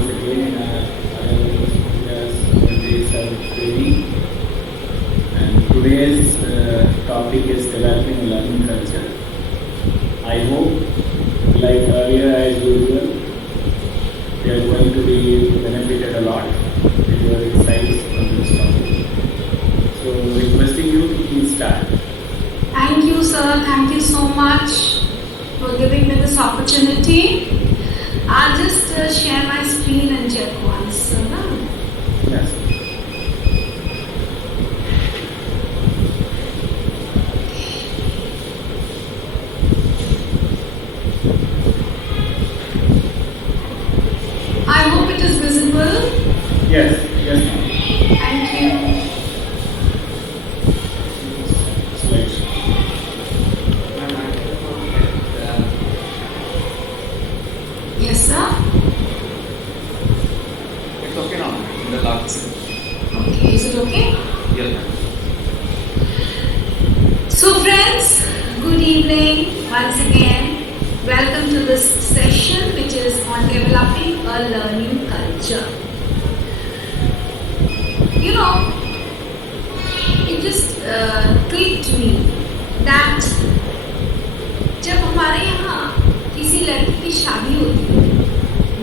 once again in our Aryavarta days of training. And today's topic is developing a learning culture. I hope, like earlier as usual, we are going to be benefited a lot with your insights on this topic. So, requesting you to please start. Thank you, sir. Thank you so much for giving me this opportunity. I'll just share my screen and check once. Yes. I hope it is visible. Yes, yes, ma'am. Thank you. Yes, sir. It's okay now. In the last. Okay, is it okay? Yes, ma'am. So, friends, good evening once again. Welcome to this session, which is on developing a learning culture. You know, it just clicked to me that जब हमारे यहाँ किसी लड़की की शादी होती है,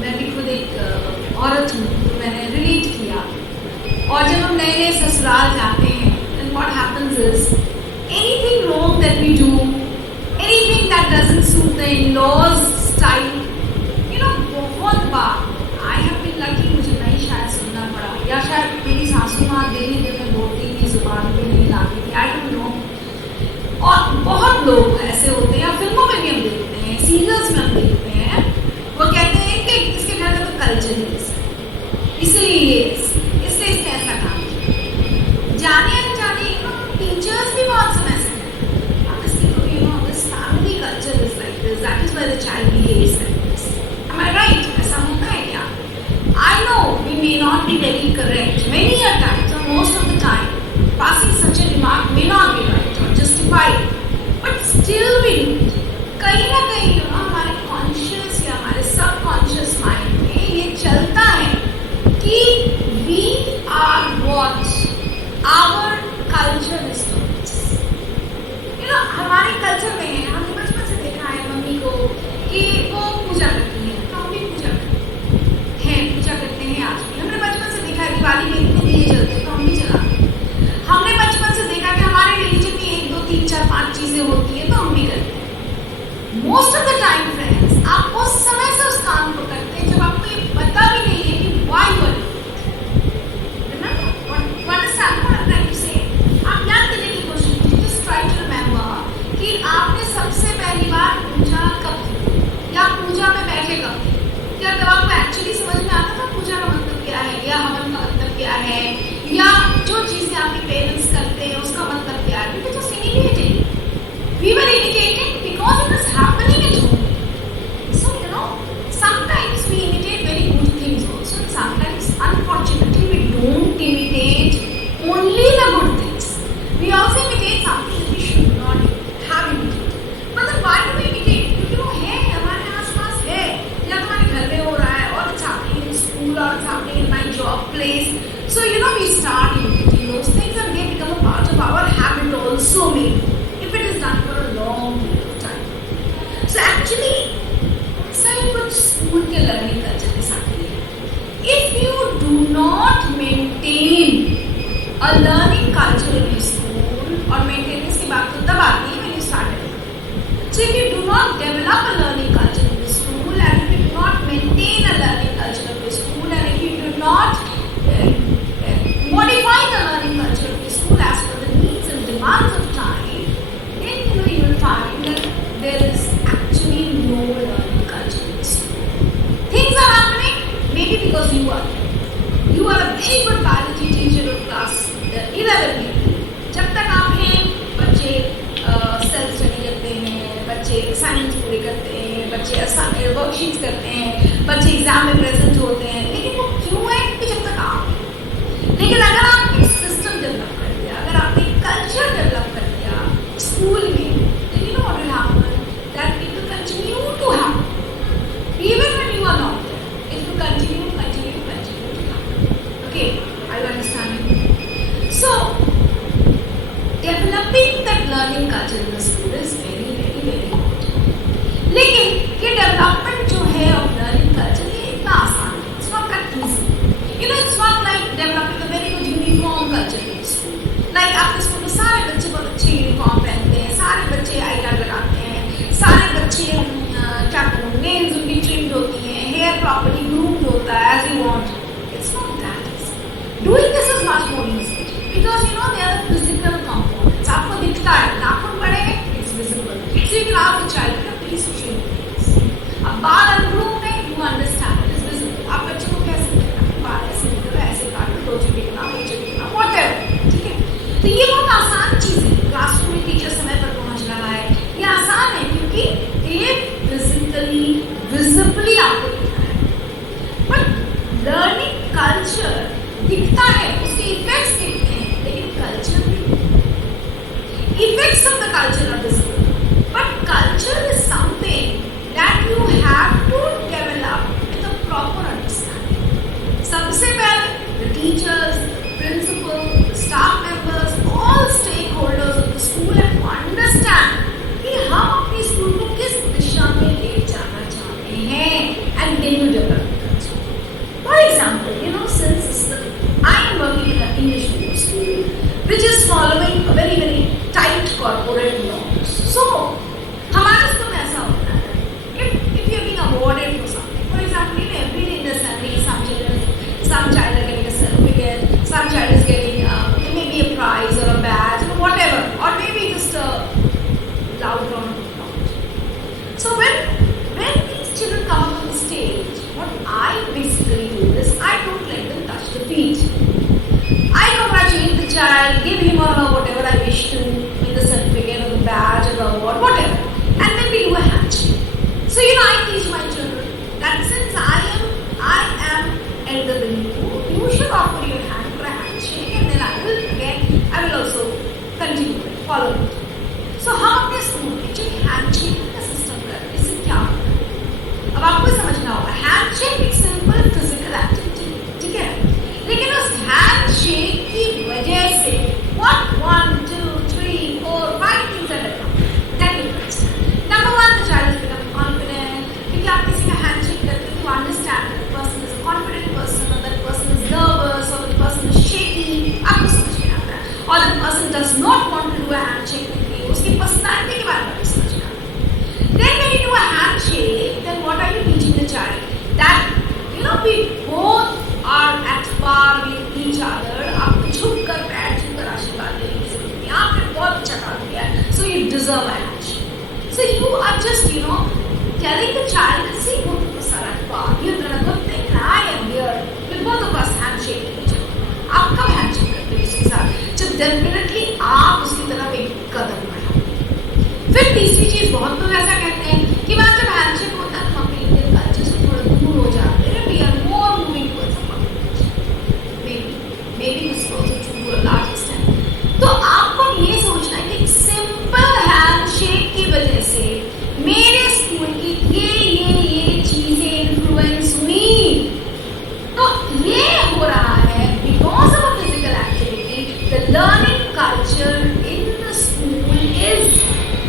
मैं भी खुद एक औरत हूँ तो मैंने रिलेट किया, और जब हम नए नए ससुराल जाते हैं, then what happens is anything wrong that we do, anything that doesn't suit the in-laws style, you know, बहुत बार I have been lucky, मुझे नहीं शायद सुनना पड़ा, या शायद मेरी सासू माँ देरी देर में बोलती थी, जुबान पे नहीं लाती थी, I don't know. और बहुत लोग ऐसे होते हैं, या फिल्मों में भी हम देखते हैं, सीरियल्स में हम देखते हैं, वो कहते हैं कि इसके घर का तो कल्चर ही है, इसलिए इसने ऐसा काम किया। जाने अनजाने टीचर्स भी बहुत समय से this family culture is like this, that is why the child behaves like this. Am I right? ऐसा होता है क्या? I know we may not be very correct many a times, or most of the time, passing such a remark may not be right or justified, but still we do it. कहीं ना कहीं हमारे conscious या हमारे subconscious mind में ये चलता है कि we are what our culture is doing. You know, हमारे कल्चर में है, हमने बचपन से देखा है मम्मी को कि वो पूजा करती है, तो हम भी पूजा करते हैं, पूजा करते हैं आज भी। हमने बचपन से देखा है दिवाली में इतने दिए जलते हैं, तो हम भी जलाते हैं। हमने बचपन से देखा कि हमारे रिलीजन में 1, 2, 3, 4, 5 चीजें होती है, तो हम भी करते हैं। Most of the time friends, आप उस समय से उस काम को करते हैं जब आपको ये पता भी नहीं है कि why you are doing it. Understand what I am trying to say? आप याद करने की कोशिश कीजिए, जस्ट ट्राई टू रिमेंबर कि आपने सबसे पहली बार पूजा कब की, या पूजा में बैठे कब थे? क्या तब आपको एक्चुअली समझ में आता था पूजा का मतलब क्या है, या हवन का मतलब क्या है, या जो चीजें आपके पेरेंट्स करते हैं उसका मतलब क्या है? We were just imitating. We were imitating because it was happening at home. So, you know, sometimes we imitate very good things also. Sometimes, unfortunately, we don't imitate only the good things. We also imitate something that we should not have imitated. But then why do we imitate? क्योंकि वो है, हमारे आसपास है, या हमारे घर में हो रहा है, or it's happening in school, or it's happening in my job place. So, you know, we start imitating those things and they become a part of our habit also, maybe, if it is done for a long period of time. So, actually, सही कुछ school के learning culture के साथ ही है। If you do not maintain a learning culture in your school, और maintenance की बात तो तब आती है when you start it. So, if you do not develop a learning culture in the school, and if you do not maintain a learning culture of your school, and if you do not modify the learning culture of the school as per the needs and demands of time, then you will find that there is actually no learning culture in the school. Things are happening maybe because you are there. You are a very good biology teacher of class 11 में. जब तक आप हैं, बच्चे self study करते हैं, बच्चे assignments पूरे करते हैं, बच्चे वर्कशीट्स करते हैं, बच्चे एग्जाम में प्रेजेंट होते हैं, लेकिन वो क्यों है? कि जब तक आप, लेकिन अगर आपने एक सिस्टम डेवलप कर दिया, अगर आपने एक कल्चर डेवलप कर दिया स्कूल में, then you know what will happen? That it will continue to happen. Even when you are not there, it will continue both are at par with each other. आपको झुक कर पैर झुक कर आशीर्वाद देने की जरूरत नहीं, आपने बहुत अच्छा काम किया है, so you deserve an action. So you are just telling the child that see both of us are at par, you've done a good thing, and I am here with both of us handshaking each other. आप कब handshake करते हो किसी के साथ? जब definitely आप उसकी तरफ एक कदम बढ़ाओ। फिर तीसरी चीज, बहुत लोग ऐसा कहते हैं कि वहां जब हैंडशेक होता है हम अपने इंडियन कल्चर से थोड़ा दूर हो जाते हैं, we are more moving towards a maybe this is also true to a large extent. तो आपको ये सोचना है कि सिंपल हैंडशेक की वजह से मेरे स्कूल की ये चीजें इन्फ्लुएंस हुई। तो ये हो रहा है because of a physical activity, the learning culture in the school is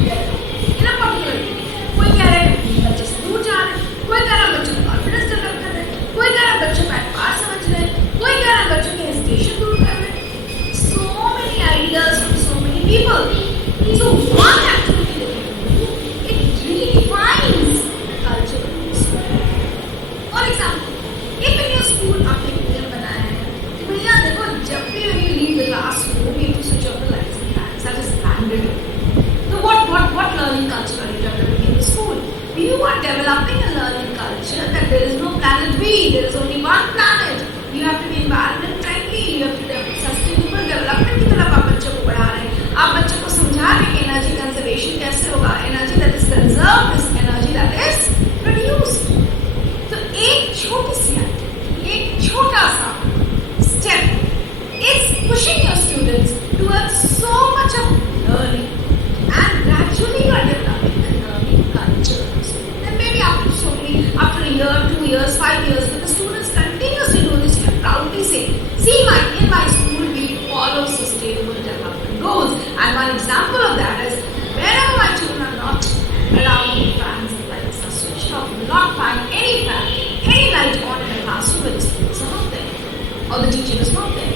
there in a particular way. कोई कह रहा है बच्चे से दूर जा रहे हैं, कोई कह रहा है बच्चों को कॉन्फिडेंस डेवलप कर रहे हैं, कोई कह रहा है बच्चों को एडवांस समझ रहे हैं, कोई कह रहा है बच्चों की हेजिटेशन दूर कर रहे हैं। So many ideas from so many people. So one activity that you do, it redefines the culture of the school. For example, if in your school आपने नियम बनाया है कि भैया देखो जब भी when you leave the classroom you have to switch off the lights and fans, that is mandatory. So what learning culture are you developing in the school? You are developing a learning culture that there is no planet B, there is only one planet. You have to be environment friendly, you have to develop sustainable development की तरफ आप बच्चों को बढ़ा रहे हैं। आप बच्चों को समझा रहे हैं कि एनर्जी कंजर्वेशन कैसे होगा, energy that is conserved is energy that is produced. तो एक छोटी सी एक छोटा सा step is pushing your students towards so much of learning, and gradually you are developing a learning culture. And maybe after a year, 2 years, 5 years, when the students continuously do this, you can proudly say, see, in my school we follow sustainable development goals. And one example of that is whenever my children are not around the fans and lights are switched off, you will not find any fan, any light on in the classroom when the students are not there or the teacher is not there.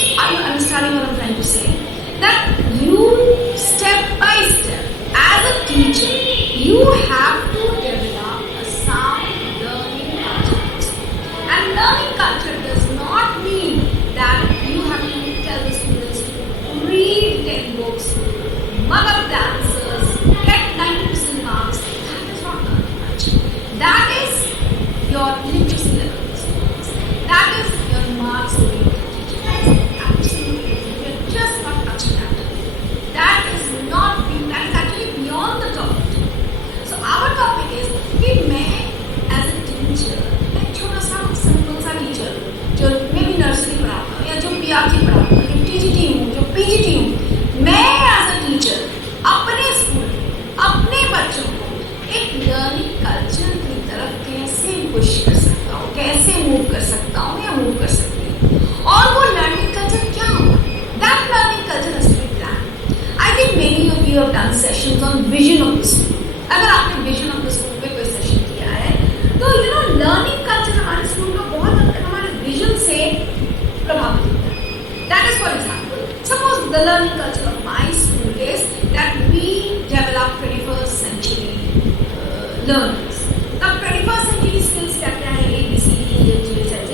So are you understanding what I'm trying to say? That you step by step as a teacher, you have to develop a sound learning culture. And learning culture does not mean that you have to tell the students to read 10 books, mug up the answers, get 90% marks. That is not learning culture. That is your literacy level. That is your marks that you teach. That is absolutely, you're just not touching that. That is actually beyond the topic. So our topic is कि मैं as a teacher, एक छोटा सा simple सा teacher जो मैं भी nursery पढ़ाता हूँ या जो PRT पढ़ाता हूँ, जो TGT हूँ, जो PGT हूँ, मैं as a teacher अपने स्कूल अपने बच्चों को एक लर्निंग कल्चर की तरफ कैसे पुश कर सकता हूँ, कैसे मूव कर सकता हूँ या मूव कर सकती हूँ, और वो लर्निंग कल्चर क्या होगा? That learning culture has to be planned. I think many of you have done sessions on vision of the school. अगर आपने विजन ऑफ द स्कूल पे कोई सेशन किया है तो लर्निंग कल्चर हमारे स्कूल का बहुत हद तक हमारे विजन से प्रभावित होता है। That is for example, suppose the learning culture of my school is that we develop 21st century learners. तब 21st century स्किल्स क्या क्या है, ABCD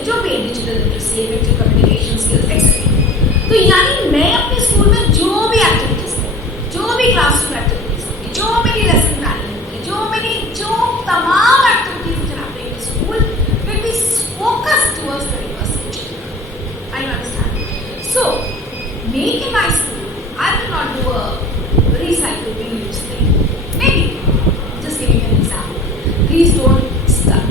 जो भी digital literacy, effective communication skills etcetera. तो यानी मैं अपने स्कूल में जो भी एक्टिविटीज करूँ, जो भी क्लासरूम एक्टिविटीज होगी, जो मेरी लेसन प्लानिंग होगी, जो तमाम activities happening in the school will be focused towards 21st century. Are you understanding? So, maybe in my school, I will not do a recycle reuse thing. Maybe, just giving an example. Please don't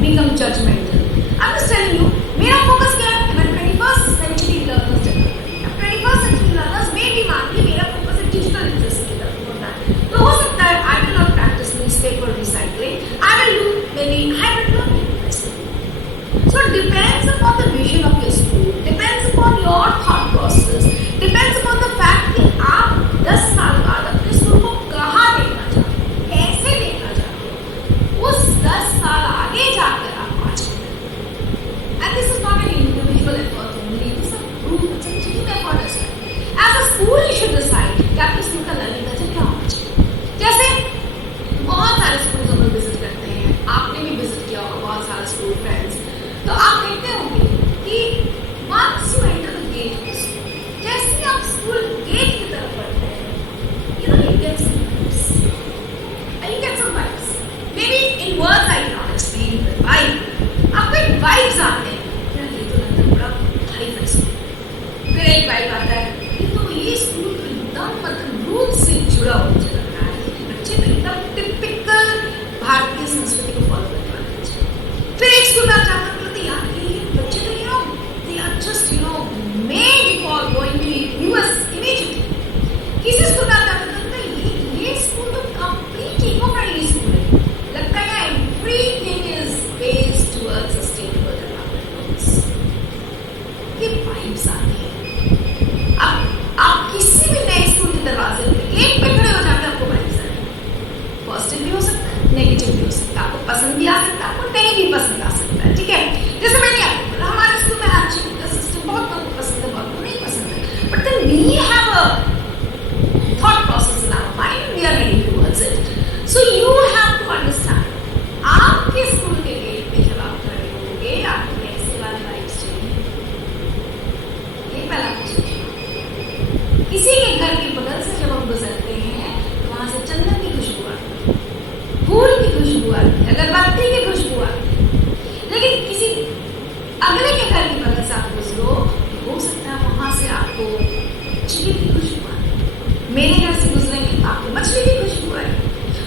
become judgmental. I'm just telling you, मेरा focus क्या है? मैं 21st century learners develop करूँगी। अब 21st century learners में भी मान ली मेरा focus है digital literacy की तरफ होता है। तो हो सकता है I will not practice newspaper recycling. I will do maybe hybrid learning. So it depends upon the vision of your school, depends upon your thought process, depends upon the fact कि आप 10 साल बाद अपने स्कूल को कहाँ देखना चाहते हो, कैसे देखना चाहते हो, उस 10 साल आगे जाकर आप पहुँच जाएंगे। And this is not an individual effort only, it's a group, it's a team effort as well. As a school, you should decide कि आपके स्कूल का लर्निंग कल्चर क्या होना चाहिए। जैसे बहुत सारे स्कूल हम लोग विजिट करते हैं, आपने भी विजिट किया होगा बहुत सारे स्कूल फ्रेंड्स, तो आप देखते जुड़ा हुआ मुझे लग रहा है कि बच्चे तो एकदम टिपिकल भारतीय संस्कृति को फॉलो करने वाले बच्चे। फिर एक स्कूल में आप जाकर बोलते यार ये बच्चे तो they are just made for going to US immediately. किसी स्कूल में आप जाकर बोलते ये स्कूल तो कंप्लीट इको फ्रेंडली स्कूल है, लगता है everything is based towards sustainable development goals. ये वाइब्स आती है। आप किसी भी नए स्कूल के दरवाजे पे एक पे खड़े हो जाकर आपको वाइब्स आएंगे। पॉजिटिव भी हो सकता है, नेगेटिव भी हो सकता है, आपको पसंद भी आ सकता है, आपको नहीं भी पसंद आ सकता है, ठीक है। जैसे मैंने आपको बोला हमारे स्कूल में हैंडशेक का सिस्टम बहुत लोगों को पसंद है, बहुत लोगों को नहीं पसंद है, but then we have a thought process in our mind and we are heading towards it. So you have to understand आपके स्कूल के गेट पे जब आप खड़े होंगे आपको कैसे वाली वाइब्स चाहिए, ये पहला क्वेश्चन। किसी के घर के बगल से जब हम गुजरते हैं तो वहां से चंदन की खुशबू आती है, फूल की खुशबू आती है, अगरबत्ती की खुशबू आती है। लेकिन किसी अगले के घर के बगल से आप गुजरो हो सकता है वहां से आपको मछली की खुशबू आती है, मेरे घर से गुजरेंगे तो आपको मछली की खुशबू आएगी।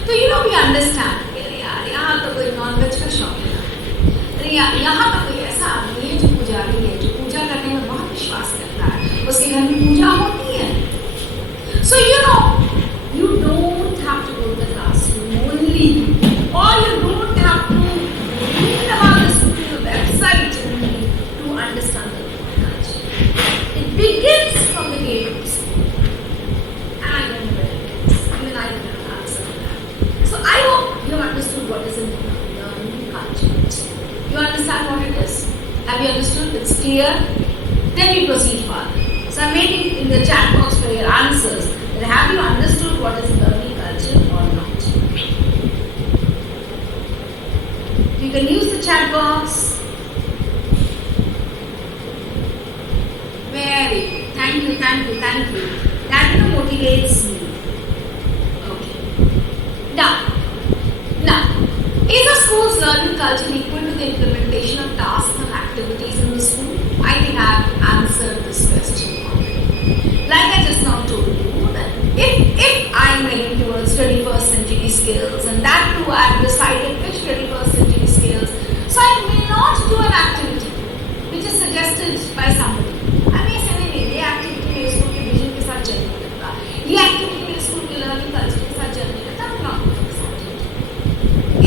तो वी अंडरस्टैंड यार यहाँ तो कोई नॉनवेज का शौक है, अरे यहाँ तो कोई ऐसा आदमी है जो पुजारी है, जो पूजा करने में बहुत विश्वास करता है, उसके घर में पूजा होती है। सो you don't have to go to the classroom only, or you don't have to read about the school website only to understand the culture. It begins from the gate of the school. And I don't know where it ends. Even I don't have an answer to that. So I hope you have understood what is a learning culture. You understand what it is? Have you understood? It's clear? Then we proceed further. So I'm making in the chat box for your answers that have you understood what is learning culture or not? You can use the chat box. Very good. Thank you. That motivates me. Okay. Now, is a school's learning culture equal to the implementation of tasks and activities in the school? I think I have answered this question already. Like I just now told you that if I am heading towards 21st century skills, and that too I have decided which 21st century skills, so I may not do an activity which is suggested by somebody. I may say नहीं ये activity मेरे school के vision के साथ चल नहीं करता, ये activity मेरे स्कूल के लर्निंग कल्चर के साथ चल नहीं करता, I'm not going to this activity.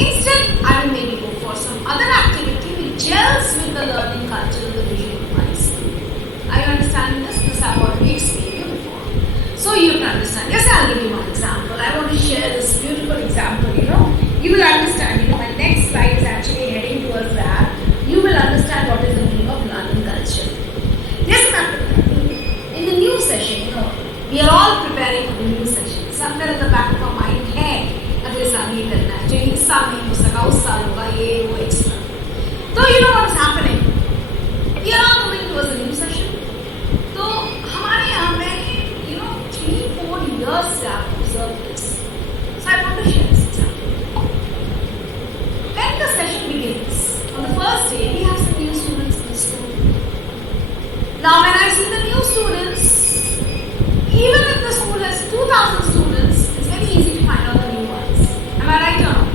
Instead, I will maybe go for some other activity which gels with the learning culture of the vision of my school. Are you understanding this? This I've already explained you before. So you have to understand. Yes, I'll give you one example. I want to share this beautiful example. You will understand. My next slide is actually heading towards that. You will understand what is the meaning of learning culture. Yes, ma'am. In the new session, we are all preparing for the new session. Somewhere at the back of our mind है अगले साल ये करना है, जो इस साल नहीं हो सका उस साल होगा ये वो एक्स्ट्रा। तो what is happening? We are all moving towards the new session. तो हमारे यहाँ मैंने 3-4 years से आप observe this. So I want to share this example. When the session begins, on the first day we have some new students in the school. Now when I see the new students, even if the school has 2,000 students, it's very easy to find out the new ones. Am I right or not?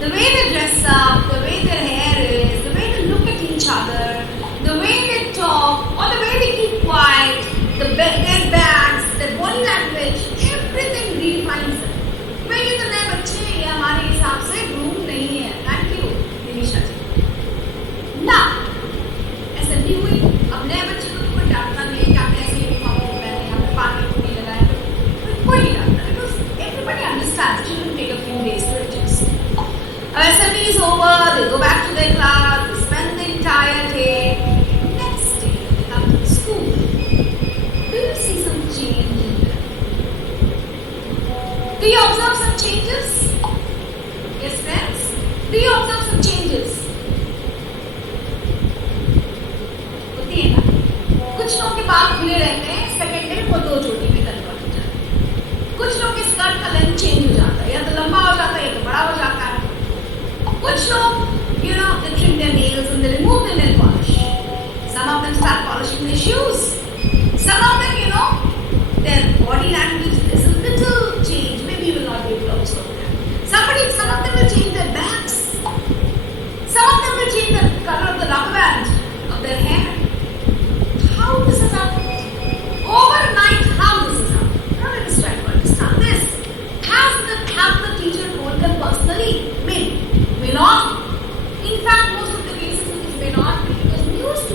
The way they dress up, the way their hair is, the way they look at each other, the way they talk, or the way they keep quiet, their bags, their body language, everything redefines them. मैं ये तो नए बच्चे ये हमारे हिसाब से groom नहीं है। Thank you, निमिषा जी। ना असेंबली हुई, अब नए बच्चे को कोई डांटता नहीं कि आपने ऐसे यूनिफॉर्म को पहने, आपने पानी को नहीं लगाया, कोई नहीं डांटता because everybody understands. Children take a few days to adjust. Assembly is over, they go back to their class, they spend the entire day. Next day, they come to the school. Do you see some change in them? Do you observe some changes? Yes, friends? Do you observe some changes? होती है ना? कुछ लोगों के बाल खुले रहते हैं, सेकेंड डे वो 2 चोटी में कन्वर्ट हो जाते हैं। कुछ लोग के स्कर्ट का लेंथ चेंज हो जाता है, या तो लंबा हो जाता है या तो बड़ा हो जाता है। कुछ लोग, they trim their nails and they remove their nail polish. Some of them start polishing their shoes. Some of them, their body language is a little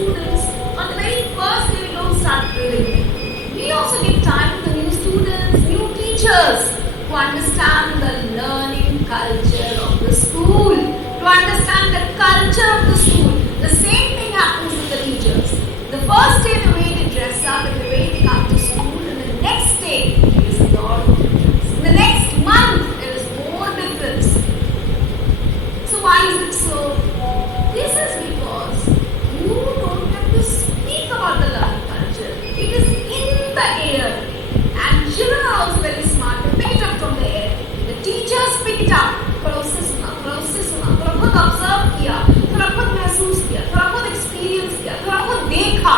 students, on the very first day we don't start drilling them. We also give time to the new students, new teachers to understand the learning culture of the school, to understand the culture of the school. The same thing happens with the teachers. The first day the way they dress up and the way they come to school, and the next day there is a lot of difference. In the next month there is more difference. So why is it so? This is because you don't have to speak about the learning culture. It is in the air. And children are also very smart. They pick it up from the air. The teachers pick it up. थोड़ा खुद observe किया, थोड़ा खुद महसूस किया, थोड़ा खुद experience किया, थोड़ा खुद देखा.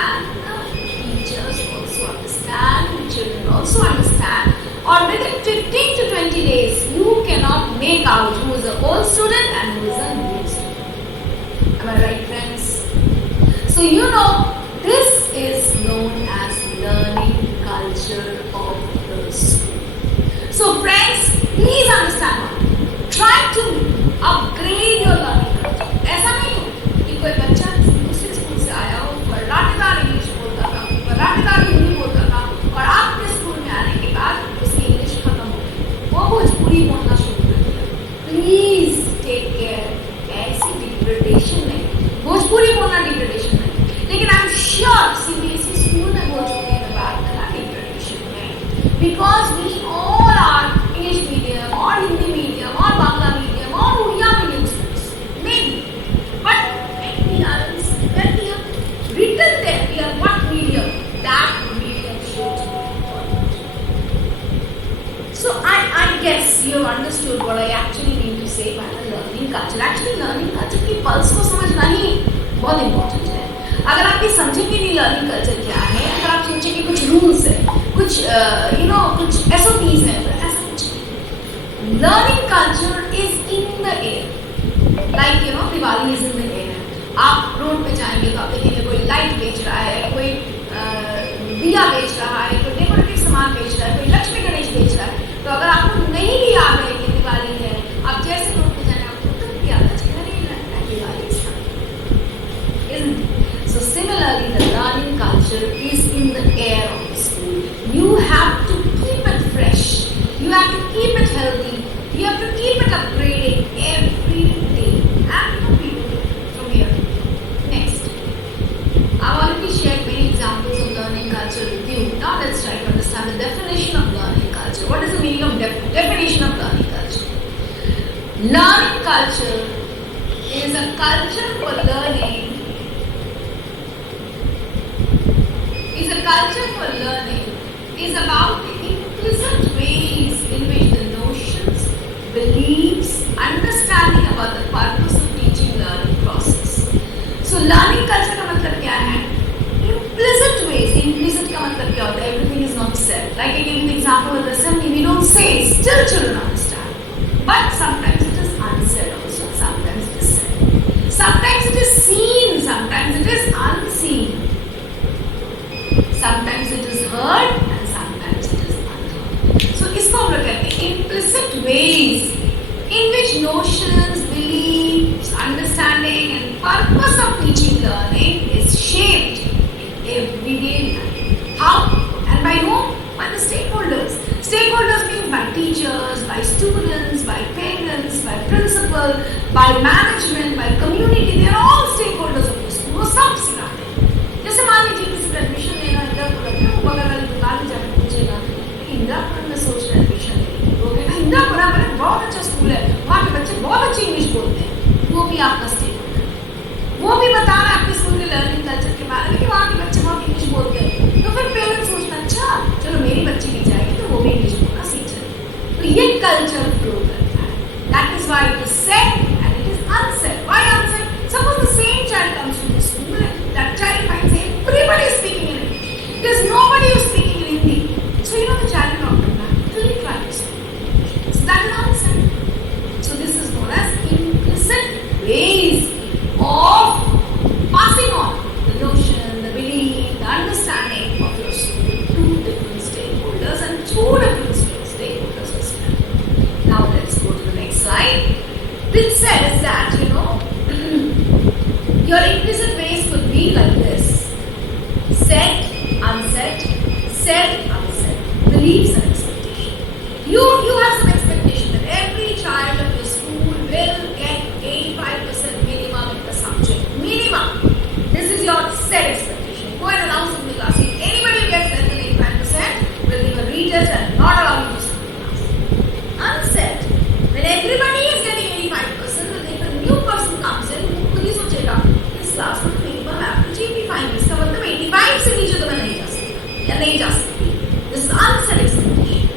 And the teachers also understand, the children also understand. Or within 15 to 20 days, you cannot make out who is an old student and who is a new student. Am I right, friends? So you know, this is known as learning culture of the school. So friends, please understand one. Try to upgrade your learning culture. ऐसा नहीं हो कि कोई बच्चा दूसरे school से आया हो, मराठीदार इंग्लिश बोलता था, मराठीदार हिंदी बोलता था, और आपके स्कूल में आने के बाद उसकी इंग्लिश खत्म हो गई, वो भोजपुरी बोलना शुरू कर दिया. Please take care. ऐसी डिग्रेडेशन नहीं. भोजपुरी बोलना डिग्रेडेशन नहीं, लेकिन I am sure CBSE school में भोजपुरी में बात करना डिग्रेडेशन है. Because we all are English medium और हिंदी मीडियम और बांग्ला मीडियम और Odia medium schools, maybe. But when we are written there, we are what medium? That medium should be followed. So I guess you have understood what I actually mean to say by the learning culture. Actually learning culture की pulse को समझना ही बहुत important है. अगर आप ये समझेंगे नहीं लर्निंग कल्चर क्या है, अगर आप समझेंगे कुछ रूल्स है, कुछ कुछ SOPs है, ऐसा कुछ नहीं. Learning culture is in the air. Like Diwali is in the air. आप रोड पे जाएंगे तो आप देखेंगे कोई लाइट बेच रहा है, कोई दिया बेच रहा है, कोई डेकोरेटिव सामान बेच रहा है, कोई लक्ष्मी गणेश बेच रहा है. तो अगर आपको नहीं भी याद है कि दिवाली है, आप जैसे रोड पे जाएंगे आपको तुरंत याद आ जाएगा Diwali is coming. Isn't it? So similarly, the learning culture is in the air of the school. You have to keep it fresh. You have to keep it healthy. You have to keep it upgrading every day. And we do from here. Next. I've already shared many examples of learning culture with you. Now let's try to understand the definition of learning culture. What is the meaning of definition of learning culture? Learning culture is a culture for learning. Is about the implicit ways in which the notions, beliefs, understanding about the purpose of teaching learning process. So learning culture का मतलब क्या है? Implicit ways. Implicit का मतलब क्या होता है? Everything is not said. Like I gave you the example of the assembly, we don't say, still children understand. But sometimes it is unsaid also. Sometimes it is said. Sometimes it is seen. Sometimes it is unseen. Sometimes it is heard and sometimes it is unheard. So इसको हम लोग कहते हैं implicit ways in which notions, beliefs, understanding and purpose of teaching learning is shaped in everyday life. How? And by whom? By the stakeholders. Stakeholders means by teachers, by students, by parents, by principal, by management, by community. They are all stakeholders of the school. वो सब सिखाते हैं. जैसे मान लीजिए किसी का admission लेना इंदिरापुर है, वो बगल वाली दुकान में जाकर पूछेगा इंदिरापुर में सोच रहे एडमिशन लेंगे, वो कहेगा इंदिरापुर बहुत अच्छा स्कूल है, वहाँ के बच्चे बहुत अच्छी इंग्लिश बोलते हैं. वो भी आपका स्टेक होता है. वो भी बता रहा है आपके स्कूल के लर्निंग कल्चर के बारे में कि वहाँ के बच्चे बहुत इंग्लिश बोलते हैं. तो फिर पेरेंट्स सोचता अच्छा चलो मेरी बच्ची भी जाएगी तो वो भी इंग्लिश बोलना सीख जाएगी. तो ये कल्चर फ्लो करता है. That is why it is said and it is unsaid. Why unsaid? Suppose the same child comes read like this: said, unsaid, said, unsaid. Beliefs and expectation. You have some expectation that every child of your school will get 85% minimum in the subject. Minimum. This is your said expectation. Go and announce in the class. If anybody gets less than 85%, will give a retest and not allow you to sit in the class. Unsaid. When everybody is getting 85%, then if a new person comes in, who will सोचेगा इस class में minimum average 85 इसका मतलब 85 से नीचे तो मैं नहीं जा सकती या नहीं जा सकती. This is unsaid expectation.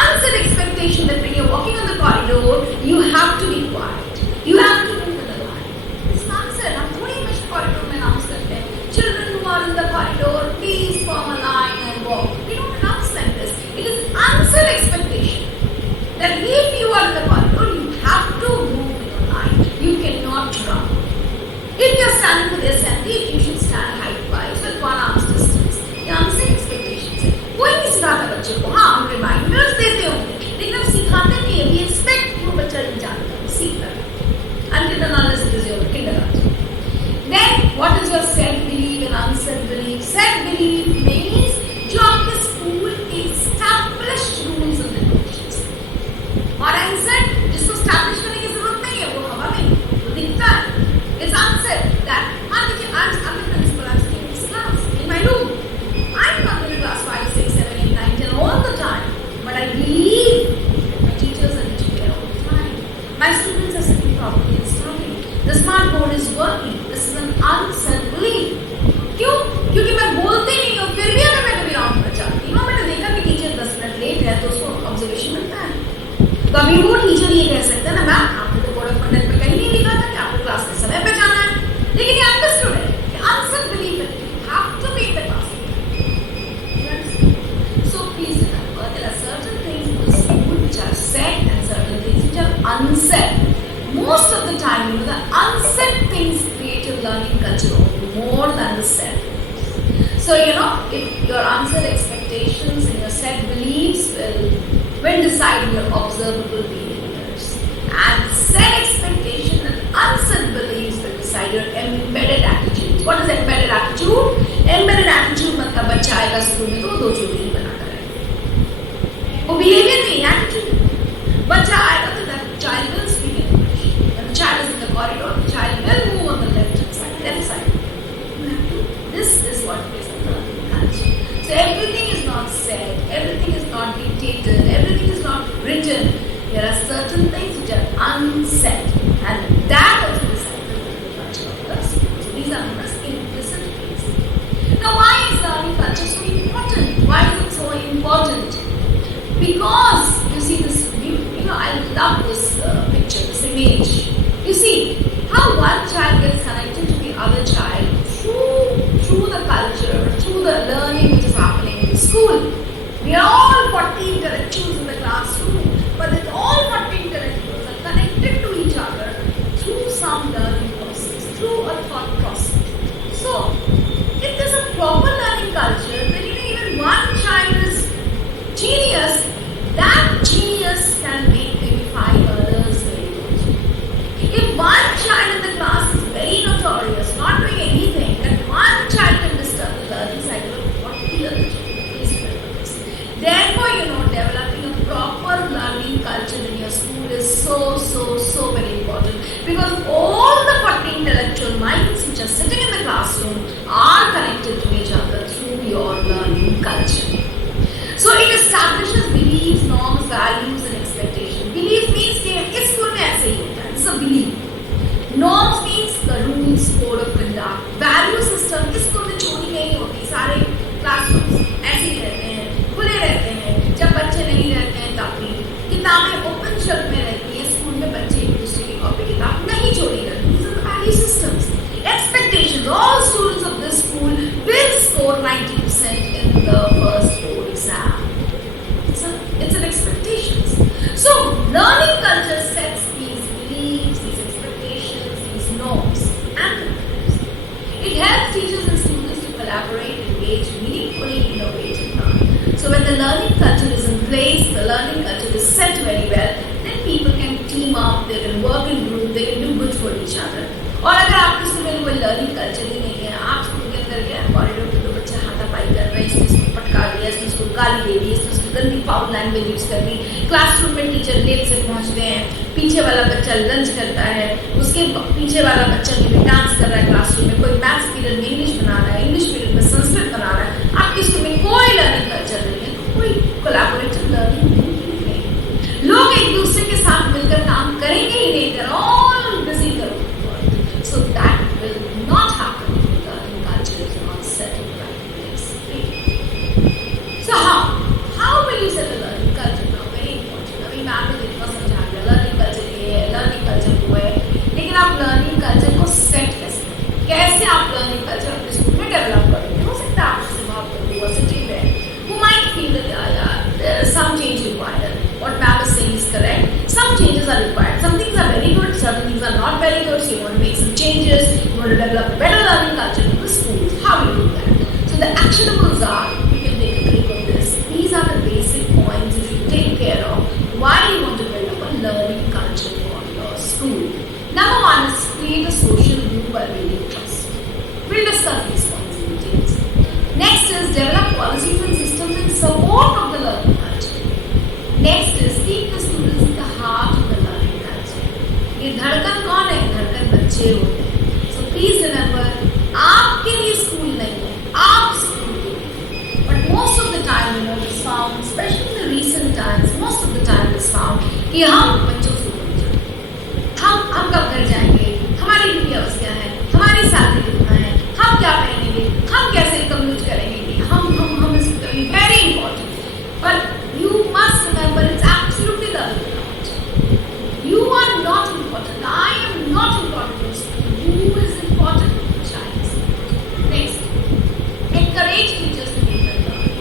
Unsaid expectation that when you're walking on the corridor, you have to be quiet. You have to move in the line. This is unsaid. हम थोड़ी हमेशा corridor में announce करते हैं. Children who are in the corridor, please form a line and walk. We don't announce like this. It is unsaid expectation that if you are in the corridor, you have to move in a line. You cannot run. If you are standing for the assembly, you should stand height-wise with one arm's distance. ये unsaid expectations है. कोई नहीं सिखाता बच्चे को. हाँ, हम reminders देते होंगे, लेकिन हम सिखाते नहीं है. We expect कि वो बच्चा नहीं जानता, वो सीखता है. Until and unless it is your kindergarten. Then, what is your said belief and unsaid belief? Said belief means जो आपके स्कूल के established rules and regulations. और unsaid जिसको establish करने की जरूरत नहीं है, वो हवा में वो दिखता है. It's unsaid that हाँ देखिए I'm the principal, I'm sitting in this class in my room. I'm not in class 5, 6, 7, 8, 9, 10 all the time. But I believe my teachers are teaching me all the time. My students are sitting properly and studying. The smart board is working. This is an unsaid belief. क्यों? क्योंकि मैं बोलती नहीं हूँ, फिर भी अगर मैं कभी राउंड पर जाती हूँ, मैंने देखा कि टीचर 10 मिनट लेट है तो उसको ऑब्जर्वेशन मिलता है. कभी वो टीचर ये कह सकता है ना, मैम आपने तो बोर्ड ऑफ कंडक्ट में कहीं नहीं लिखा था कि आपको क्लास में समय पे जाना है. लेकिन ये अंडरस्टूड है कि unsaid belief है. You have to be in the class. So please remember, there are certain things in the school which are said and certain things which are unsaid. Most of the time, the unsaid things create a learning culture more than the said. So, if your unsaid expectations and your said beliefs will decide your observable behaviors. And said expectation and unsaid beliefs will decide your embedded attitudes. What is embedded attitude? Embedded attitude मतलब बच्चा आएगा school में तो 2 चोटी बनाता रहेगा. वो behavior नहीं है, attitude. बच्चा आएगा तो that child will speak in English. When the child is in the corridor, the child will move on the left side. This is what is the learning culture. So everything is not said, everything is not dictated, everything is not written. There are certain things which are unsaid, and that also decides the learning culture of the school. So these are known as implicit things. Now, why is learning culture so important? Why is it so important? Because you see this, I love this picture, this image. You see how one child gets connected to the other child through the culture, through the learning which is happening in the school. We are all 40 intellectuals in the classroom, but all 40 intellectuals are connected to each other through some learning process, through a thought process. So, if there's a proper learning culture, then even one child is genius, that genius can make maybe 5 others very good. If one child in the class is very notorious, not doing anything, then one child can disturb the learning cycle of 40 other children. Therefore, developing a proper learning culture in your school is so very important. Because all the 40 intellectual minds which are sitting in the classroom are connected to each other through your learning culture. So it establishes beliefs, norms, values and expectations. Belief means कि इस school में ऐसे ही होता है. It's a belief. Norms means the rules, code of conduct. Value system, इस school में चोरी नहीं होती. सारे क्लासरूम्स ऐसे ही रहते हैं, खुले रहते हैं. जब बच्चे नहीं रहते हैं तब भी किताबें ओपन शेल्फ में रहती हैं. स्कूल में बच्चे एक दूसरे की कॉपी किताब नहीं चोरी करते. These are the value systems. Expectations. All students of this school will score 90% in the first board exam. It's an expectations. So learning culture sets these beliefs, these expectations, these norms and beliefs. It helps teachers and students to collaborate, engage meaningfully, innovate and learn. So when the learning culture is in place, the learning culture is set very well, then people can team up, they can work in group, they can do good for each other. और अगर आपके school में कोई learning culture ही नहीं है, आप गाली दे दी, उसकी गंदी फाउल लैंग्वेज यूज कर दी, क्लासरूम में टीचर लेट से पहुंचते हैं, पीछे वाला बच्चा लंच करता है, उसके पीछे वाला बच्चा भी डांस कर रहा है क्लासरूम में, कोई मैथ्स पीरियड में इंग्लिश बना रहा है, इंग्लिश पीरियड में संस्कृत बना रहा है, आपके स्कूल में कोई लर्निंग कल्चर नहीं है, कोई कोलैबोरेटिव लर्निंग नहीं, लोग एक दूसरे के साथ मिलकर काम करेंगे ही नहीं, they're all busy करो, so that will not happen. Learning culture is not set in the right place. So how will you set a learning culture now? Very important. अभी मैम ने जितना समझा दिया, लर्निंग कल्चर ये है, learning culture वो है, लेकिन आप लर्निंग कल्चर को सेट कैसे आप लर्निंग कल्चर अपने स्कूल में डेवलप करेंगे? हो सकता है आपसे बहुत पॉजिटिव है, who might feel that there is some change required. What ma'am is saying is correct. Some changes are required. Some things are very good, certain things are not very good. So you want to make some changes. You want to develop a better learning culture in the schools. How do you do that? So the actionables are, you can take a click on this. These are the basic points you should take care of why you want to build up a learning culture for your school. Number one is create a social group by building trust. We'll discuss these points in details. Next is develop policies and systems in support of the learning culture. Next is keep the students in the heart of the learning culture. ये धड़कन कौन है? धड़कन बच्चे होते हैं. So please remember, आपके लिए स्कूल नहीं है, आप स्कूल के लिए. But most of the time, it's found, especially in the recent times, most of the time it's found कि हम बच्चों से दूर जाएं. हम कब घर जाएंगे? हमारी डिग्री क्या है? हमारी सैलरी कितना है? हम क्या पहनेंगे? हम कैसे कम्यूट करेंगे? हम is very important. But you must remember, it's absolutely the other way around. You are not important. I am not important to school. Who is important to the child? Next, encourage teachers to give them learning,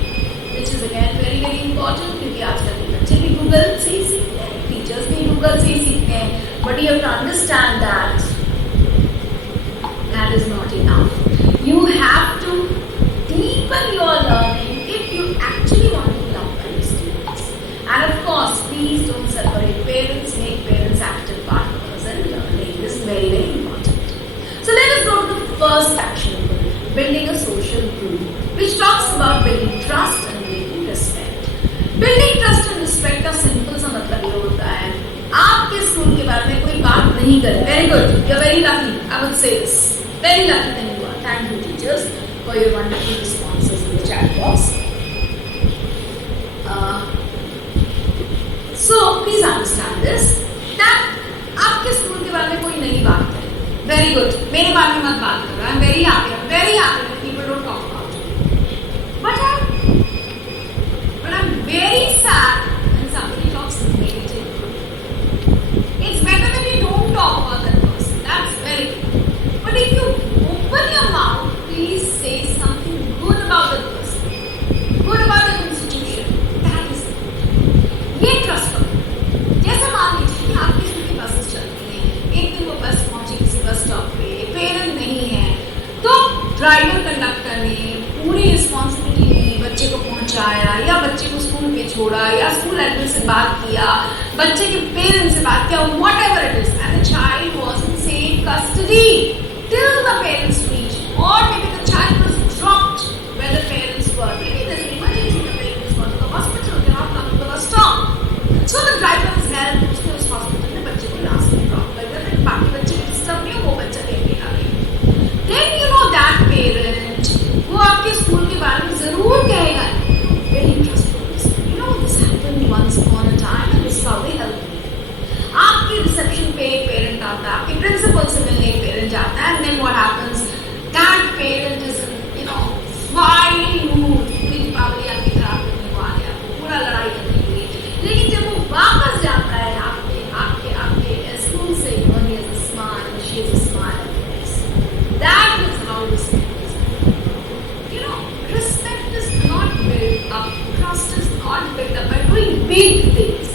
which is again very very important, क्योंकि आजकल के बच्चे भी Google से ही सीखते हैं, teachers भी Google से ही सीखते हैं. But you have to understand that that is not enough. You have to deepen your learning if you actually want to be loved by your students. And of course, please don't separate parents, make parents active partners in learning. This is very, very important. So let us go to the first action, building a social group, which talks about building trust and building respect. Building trust and respect का simple सा मतलब ये होता है, आपके school के बारे में कोई बात नहीं करे. Very good. You are very lucky. I would say this. Very lucky that you are. Thank you, teachers, for your wonderful responses in the chat box. So please understand this, that आपके school के बारे में कोई नई बात है. Very good. मेरे बारे में मत बात करो. I'm very happy. I'm very happy that people don't talk about it. But I'm very sad when somebody talks negative. It's better that you don't talk about that person. That's very good. But if you open your mouth, please say something good about that person, good about that institution. That is it. ये trust करो. जैसे मान लीजिए कि आपकी school की buses चलती हैं, एक दिन वो बस पहुंची किसी बस स्टॉप पे, पेरेंट नहीं है, तो ड्राइवर कंडक्टर ने पूरी रिस्पॉन्सिबिलिटी ली, बच्चे को पहुंचाया या बच्चे को स्कूल पे छोड़ा या स्कूल एडमिन से बात किया, बच्चे के पेरेंट्स से बात किया, whatever it is, and the child was in safe custody till the parents reached, or maybe the child was dropped where the parents were. Maybe there's an emergency, the parents gone to the hospital, they have come to the bus stop. So the driver was helped, उसने उस hospital में बच्चे को last में drop कर दिया, फिर बाकी बच्चे को disturb नहीं हो, वो बच्चा लेके आ गया. Then you know that parent, वो आपके स्कूल के बारे में जरूर कहेगा, very trustworthy. You know this happened once upon a time and this is how they helped me. आपके रिसेप्शन पे एक पेरेंट आता है, आपके प्रिंसिपल से मिलने एक पेरेंट जाता है, and then what happens? That parent is, wildly moved. पूरी दीपावली आपकी खराब करने को आ गया, पूरा लड़ाई करने के लिए. लेकिन जब वो वापस जाता है आपके स्कूल से, he has a smile, she has a smile on her face. That is how respect is built. Respect is not built up, trust is not built up by doing big things.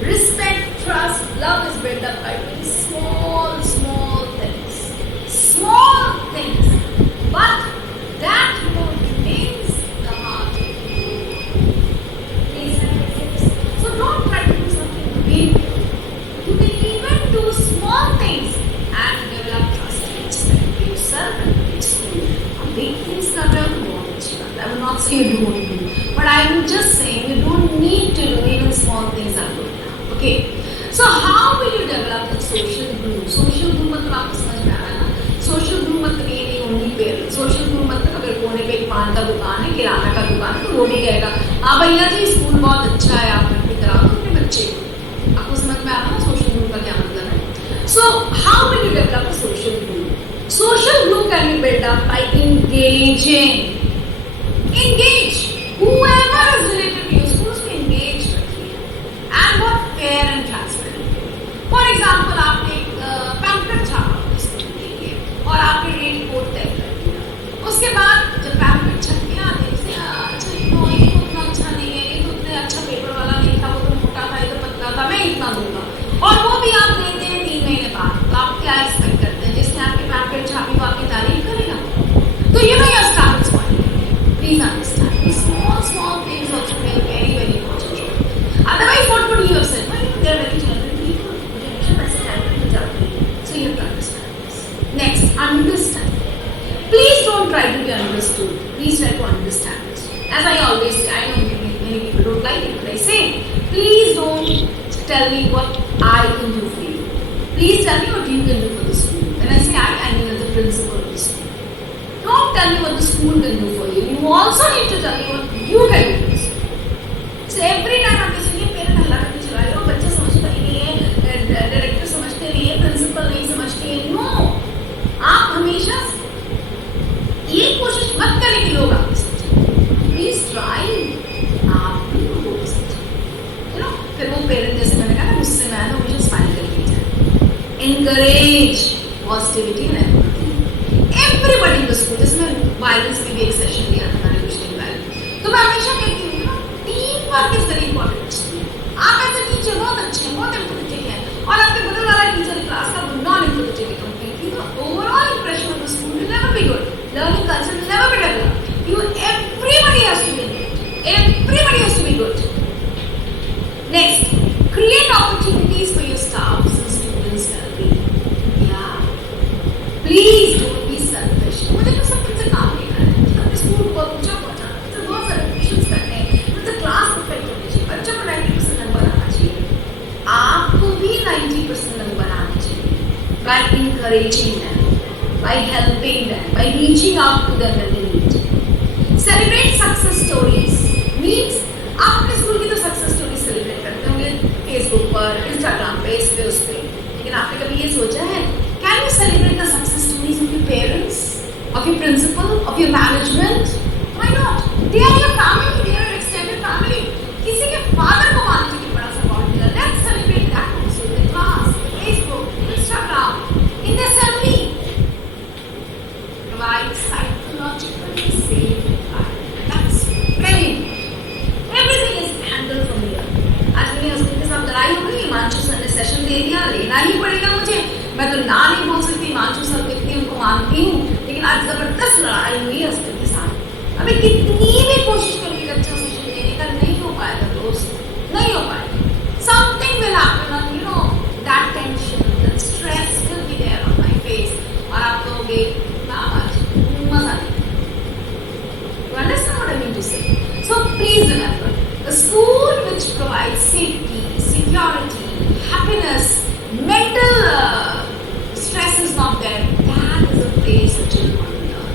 Respect, trust, love is built up by doing small things. Small things. But that remains the heart of you. So don't try to do something big. You can even do small things and develop trust and respect for yourself and for your school. Big things कर रहे हो तो बहुत अच्छी बात है. I will not say you don't do, but I I'm just saying you don't need to do even small things are good now. Okay. So how will you develop the social glue? Social glue मतलब आपको समझ में आ रहा है ना? Social glue मतलब ये नहीं only parents. Social glue मतलब अगर कोने पे एक पान का दुकान है, किराना का दुकान है, तो वो भी कहेगा हाँ भैया जी स्कूल बहुत अच्छा है, आप भर्ती करा दो अपने बच्चे को. आपको समझ में आ रहा है ना social glue का क्या मतलब है? So how will you develop a social glue? Social glue can be built up by engaging. Engage. Whoever is related to you, उसको engage रखिए. And what fair and transparent. For example, आपने एक pamphlet छापा school के लिए और आपने rate code तय कर दिया. उसके बाद जब पैम्पलेट छप के आते हैं अच्छा ये तो उतना अच्छा नहीं है, ये तो उतने अच्छा पेपर वाला नहीं था, वो तो मोटा था, ये तो पतला था, मैं इतना दूंगा. और वो भी आप देते हैं 3 महीने बाद. तो आप क्या एक्सपेक्ट करते हैं? जिसने आपकी पैम्पलेट छापी वो आपकी तारीफ करेगा. तो you know your starting point. Please understand. Small things also play a very very important role. Otherwise, what would you have said? Well, they are very genuine people. So you have to understand this. Next, understand. Please don't try to be understood. Please try to understand this. As I always say, I know many people don't like it, but I say, please don't tell me what I can do for you. Please tell me what you can do for the school. When I say I mean as the principal of the school. Don't tell me what the school can do for you. You also need to tell me what you can do for the school. So every time आप किसी के parent हल्ला करके चला रहे हो, बच्चे समझते नहीं है, डायरेक्टर समझते नहीं है, प्रिंसिपल नहीं समझती है. नो, आप हमेशा ये कोशिश मत करें कि लोग आपको समझें. प्लीज ट्राई आप भी लोगों को समझें. फिर वो पेरेंट जैसे मैंने कहा ना, मुझसे मैं तो हमेशा स्माइल करके जाए. Encourage positivity and empathy. Everybody in the school. जिसमें वायलेंस में भी एक सेशन दिया था मैंने कुछ दिन पहले. तो मैं हमेशा कहती हूँ team work is very important. आप ऐसे टीचर बहुत अच्छे हैं, बहुत एम्पैथेटिक हैं, और आपके बगल वाला टीचर क्लास का नॉन एम्पैथेटिक है कंप्लीटली, तो overall impression of the school will never be good. Learning culture will never be developed. You everybody has to be good. Everybody has to be good. Next, create opportunities for your staffs and students' well-being. Yeah. Please don't be selfish. मुझे तो सब कुछ काम नहीं करना है. अपने school को ऊंचा पहुंचाना है. तो बहुत सारे मिशंस करने हैं. मतलब क्लास परफेक्ट होनी चाहिए. बच्चों को 90% नंबर आना चाहिए. आपको भी 90% नंबर आने चाहिए. By encouraging them, by helping them, by reaching out to them when they need. Celebrate success stories. Means आप अपने स्कूल की तो सक्सेस स्टोरी सेलिब्रेट करते होंगे फेसबुक पर, इंस्टाग्राम पे, इस पे उस पे. लेकिन आपने कभी ये सोचा है, can you celebrate the success stories of your parents, of your principal, of your management? Why not? They are your family, they are your extended family. किसी के फादर को मान लीजिए कि बड़ा सा अवार्ड मिला. Let's celebrate that also in class, Facebook, Instagram, in the assembly. Provide psychologically safe environment. That's very important. Everything is handled from here. आज मेरे हस्बैंड के साथ लड़ाई हो गई. हिमांशु सर ने सेशन दे दिया, लेना ही पड़ेगा मुझे. मैं तो ना नहीं बोल सकती. हिमांशु सर को इतनी उनको मानती हूँ, लेकिन आज जबरदस्त लड़ाई हुई है हस्बैंड के साथ. अभी कितनी भी कोशिश करूँगी अच्छा सेशन देने का, नहीं हो पाएगा दोस्त, नहीं हो पाएगा. Something will happen and you know that tension, that stress will be there on my face. और आप कहोगे मजा नहीं. You understand what I mean to say? So please remember, the school which provides safety, security, happiness, mental stress is not there. That is a place which you want to learn.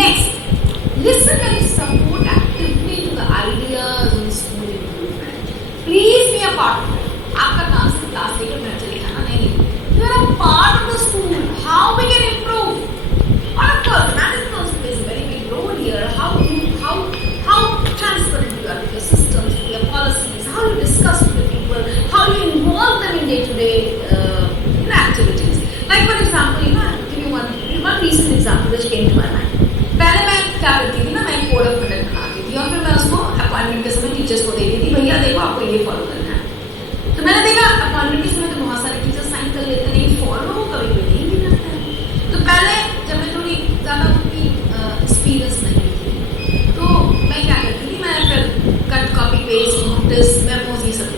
Next, listen and support actively to the ideas in school improvement. Please be a part of it. आपका काम सिर्फ class लेकर घर चले जाना नहीं. You are a part of the school. How we can improve? And of course, management also plays a very big role here. How transparent you are with your systems, with your policies, how you discuss with the people, how you involve them in day-to-day activities. Like for example, I'll give you one recent example which came to my mind. पहले मैं क्या करती थी ना, मैं code of conduct बनाती थी और फिर मैं उसको अपॉइंटमेंट के समय टीचर्स को देती थी. भैया देखो आपको ये फॉलो करना है. तो मैंने देखा अपॉइंटमेंट के समय तो बहुत सारे टीचर साइन कर लेते हैं, लेकिन फॉलो कभी भी नहीं भी करते हैं. तो पहले जब मैं थोड़ी ज़्यादा उनकी एक्सपीरियंस नहीं थी, तो मैं क्या करती थी, मैं फिर cut copy paste notice memos ये सब.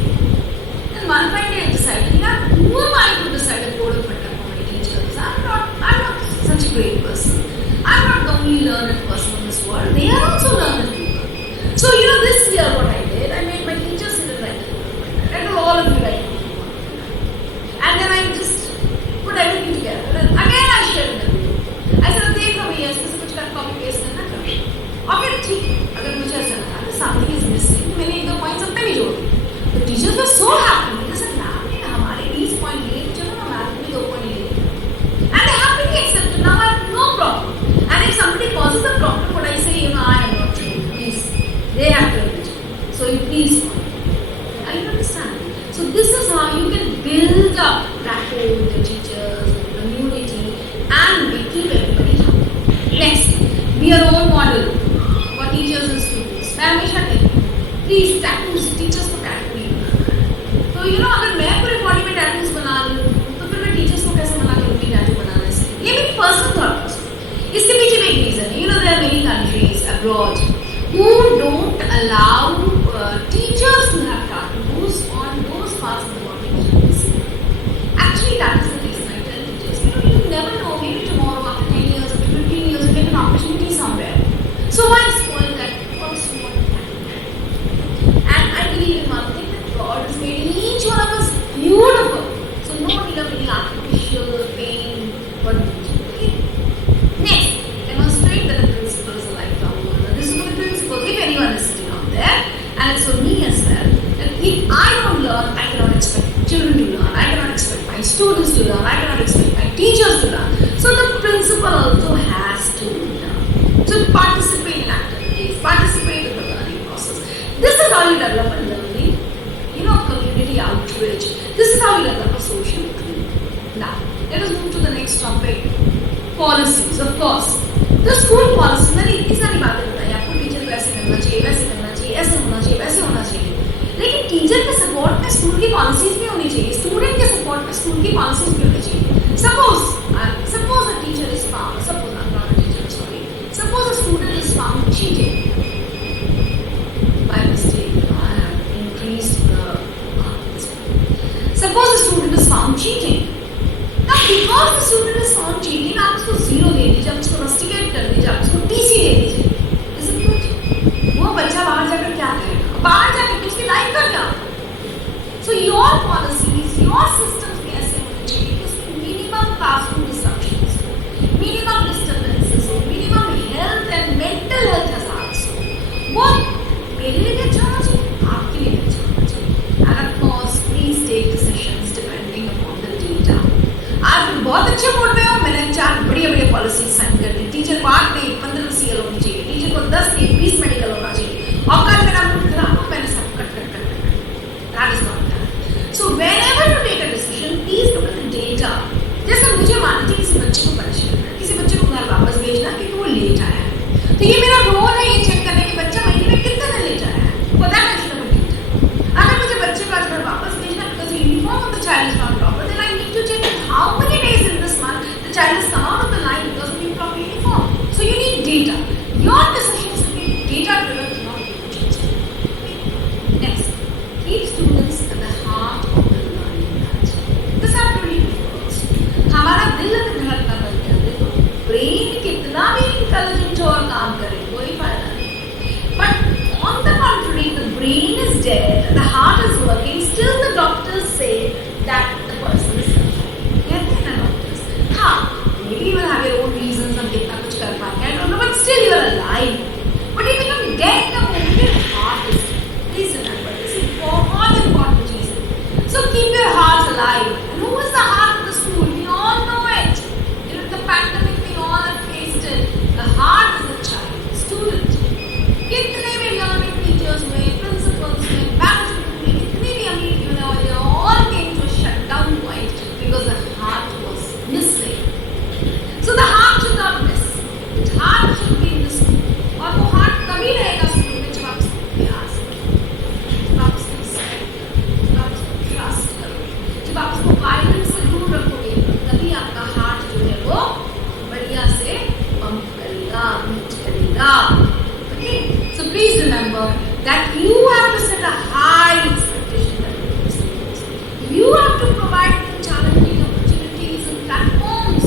And one fine day decided that who am I to decide a code of conduct for my teachers? I'm not such a great person. I'm not the only learned person in this world. They are also learned people. Please tattoos, teachers को tattoo नहीं बनाना है। तो अगर मैं पूरे body में tattoos बना लूँ तो फिर मैं टीचर्स को कैसे मना करूँगी टैटू बनाने से? ये मेरी पर्सनल थॉट प्रोसेस। इसके पीछे भी एक रीजन है। There are many countries abroad who don't allow teachers to have tattoos on those parts of the body which are missing. Actually, that is the reason I tell teachers, you never know, maybe tomorrow, after 10 years, after 15 years, you get an opportunity somewhere. So why spoil that for a small tattoo? And I believe in one thing, that God has made each one of us beautiful. So no need of any artificial pain or beauty. Okay? Next, demonstrate that the principle is a lifelong learner. This is my principle. If anyone is sitting out there, and it's for me as well, that if I don't learn, I cannot expect children to learn. I cannot expect my students to learn. I cannot expect my teachers to learn. So the principal also has to learn. So participate in activities, participate in the learning process. This is how you develop a learning, community outreach. This is how you develop a social group. Now, let us move to the next topic. Policies, of course. The school policy, मैंने इतनी सारी बातें बताई आपको, teacher को ऐसे करना चाहिए, वैसे करना चाहिए, ऐसे होना चाहिए, वैसे होना चाहिए। लेकिन टीचर के सपोर्ट में स्कूल की पॉलिसीज भी होनी चाहिए, स्टूडेंट के सपोर्ट में स्कूल की पॉलिसीज भी होनी चाहिए। Suppose a teacher is found, suppose I'm not a teacher, sorry. Suppose a student is found cheating. By mistake, I have increased the marks. Suppose a student is found cheating. Now, because the student is found cheating, आप उसको zero दे दीजिए, आप उसको rusticate कर दीजिए, आप उसको TC दे दीजिए। Is it good? वो बच्चा बाहर जाकर क्या करेगा? बाहर जाकर उसकी लाइफ का क्या? So your policies, your systems भी ऐसे होने चाहिए कि उसमें minimum classroom disruptions, minimum disturbances, minimum health and mental health hazards. वो मेरे लिए भी अच्छा होना चाहिए, आपके लिए भी अच्छा होना चाहिए। And of course, please take decisions depending upon the data. आप बहुत अच्छे मोड में हो, मैंने 4 बढ़िया पॉलिसीज साइन कर दी। टीचर को 8 नहीं 15 CL होनी चाहिए, टीचर को 10 नहीं 20 मेडिकल होना चाहिए। और कल मेरा मूड खराब हो, मैंने सब cut. That is not that. So whenever you take a decision, please look at the data. जैसे मुझे मानती किसी बच्चे को पनिश करना है, किसी बच्चे को घर वापस भेजना क्योंकि वो लेट आया है, तो ये मेरा रोल है ये चेक करने कि बच्चा महीने में कितने दिन लेट आया है। For that I should have a data. अगर मुझे बच्चे को आज घर वापस भेजना because the uniform of the child is not proper, then I need to check how many days in this month the child has come out of the line because of improper uniform. So you need data. Your decisions will be data driven, not emotions. Next, keep students at the heart of the learning batch. This I really first. हमारा दिल अगर धड़कना बंद कर दे तो brain कितना भी intelligent हो और काम करे कोई फायदा नहीं। But on the contrary, the brain is dead and the heart is working. Still, the doctors say that the person is surviving. कहते हैं ना doctors. हाँ, maybe you will have your own reasons हम कितना कुछ कर पाएंगे, I don't know, but still you are alive. But you become dead the moment your heart is dead. Please remember this is बहुत important चीज़ है. So keep your heart alive. And who is the heart of the school? We all know it. During the pandemic, we all have faced it. The heart is the child, student. कितने भी learning teachers हुए, principals हुए, management हुए, कितने भी अमीर क्यों ना हो, they all came to a shutdown point because the heart was missing. So the heart should not miss. The heart should be in the school. और वो heart तभी रहेगा school में जब आप school में आ सकें, जब आप उसको respect करोगे, जब आप उसको trust करोगे, जब आप उसको violence से दूर रखोगे, तभी आपका heart जो है वो बढ़िया से pump करेगा, beat करेगा. Okay? So please remember that you have to set a high expectation level for your students. You have to provide them challenging opportunities and platforms.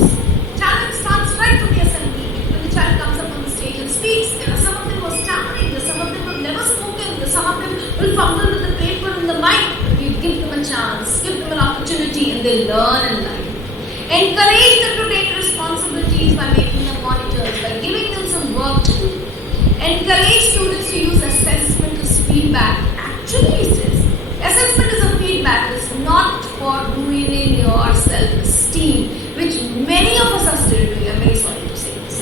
Challenge starts right from the assembly. When the child comes up on the stage and speaks, some of them were stammering, some of them have never spoken, some of them will fumble with the paper and the mic. You give them a chance, give them an opportunity, and they learn in life. Encourage them to take responsibilities by making them monitors, by giving them some work to do. Encourage students to use assessment as feedback. Actually, it is. Assessment is a feedback. It's not for ruining your self-esteem, which many of us are still doing. I'm very sorry to say this.